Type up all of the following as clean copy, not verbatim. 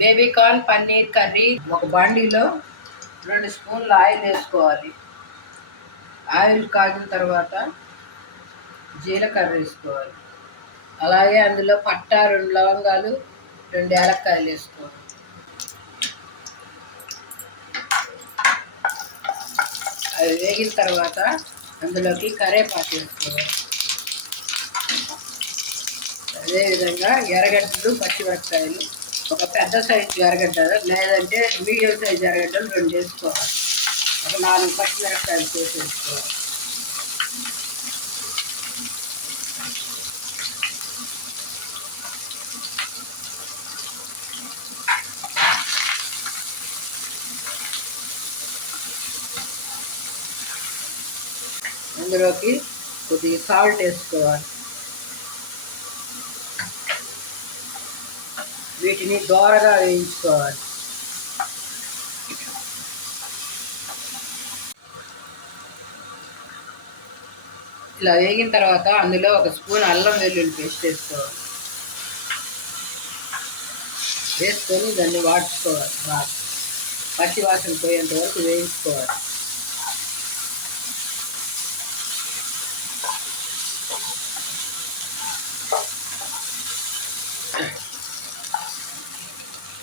Baby corn paneer curry. ఒక బండిలో 2 స్పూన్ల ఆయిల్ వేసుకోవాలి. ఆయిల్ కాగిన తర్వాత జీలకర్ర వేసుకోవాలి. అలాగే అందులో పట్ట, 2 లవంగాలు, 2 యాలక్కాయలు వేసుకోవాలి. అవి వేగిన తర్వాత అందులోకి కరివేపాకు వేసుకోవాలి. అదేవిధంగా ఎర్రగడ్డలు, పచ్చిమిరపకాయలు, ఒక పెద్ద సైజు ఎర్రగడ్డ లేదంటే మీడియం సైజు ఎర్రగడ్డలు 2 వేసుకోవాలి. ఒక 4 పచ్చిమిరపకాయలు కోసి వేసుకోవాలి. అందులోకి కొద్దిగా సాల్ట్ వేసుకోవాలి. వీటిని దోరగా వేయించుకోవాలి. ఇలా వేగిన తర్వాత అందులో 1 స్పూన్ అల్లం వెల్లుల్లి పేస్ట్ వేసుకోవాలి. వేసుకొని దాన్ని వాడుకోవాలి. బాగా పచ్చి వాసన పోయేంత వరకు వేయించుకోవాలి.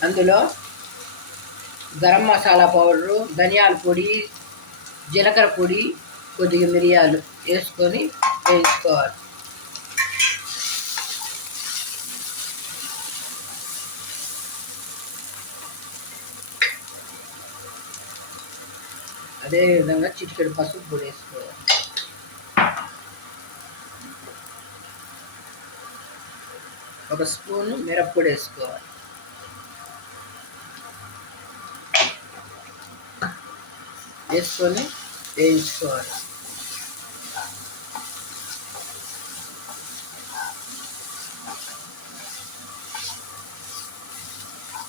అందులో గరం మసాలా పౌడరు, ధనియాల పొడి, జీలకర్ర పొడి, కొద్దిగా మిరియాలు వేసుకొని వేయించుకోవాలి. అదేవిధంగా చిటికెడు పసుపు పొడి వేసుకోవాలి. ఒక స్పూను మిరప్పొడి వేసుకోవాలి. వేసుకొని వేయించుకోవాలి.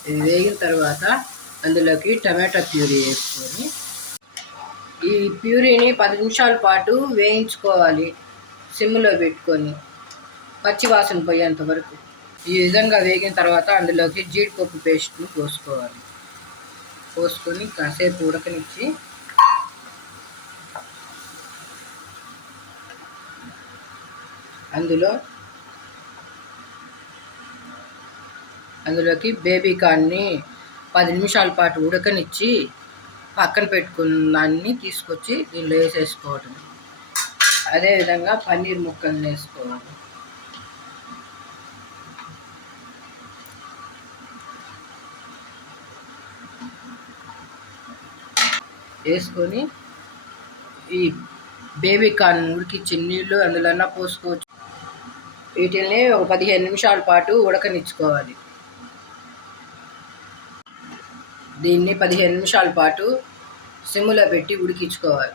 ఇది వేగిన తర్వాత అందులోకి టమాటా ప్యూరీ వేసుకొని ఈ ప్యూరీని 10 నిమిషాల పాటు వేయించుకోవాలి. సిమ్లో పెట్టుకొని పచ్చి వాసన పోయేంత వరకు. ఈ విధంగా వేగిన తర్వాత అందులోకి జీడిపప్పు పేస్ట్ని పోసుకోవాలి. పోసుకొని కాసేపు ఉడకనిచ్చి అందులోకి బేబీ కార్న్ని 10 నిమిషాల పాటు ఉడకనిచ్చి పక్కన పెట్టుకున్న దాన్ని తీసుకొచ్చి దీనిలో వేసేసుకోవటం. అదేవిధంగా పన్నీర్ ముక్కల్ని వేసుకోవాలి. వేసుకొని ఈ బేబీ కార్న్ ఉడికిచ్చిన నీళ్ళు అందులో పోసుకోవచ్చు. వీటిని ఒక 15 నిమిషాల పాటు ఉడకనిచ్చుకోవాలి. దీన్ని 15 నిమిషాల పాటు సిమ్లో పెట్టి ఉడికించుకోవాలి.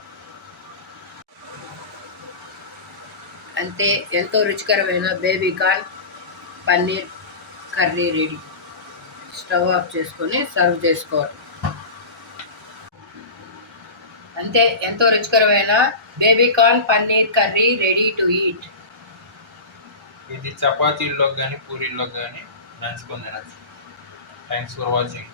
అంతే, ఎంతో రుచికరమైన baby corn paneer curry ready. Stove off చేసుకొని సర్వ్ చేసుకోవాలి. అంతే, ఎంతో రుచికరమైన baby corn paneer curry ready to eat. ఇది చపాతీల్లో కానీ పూరీల్లో కానీ నంచుకొని తినచ్చు. Thanks for watching.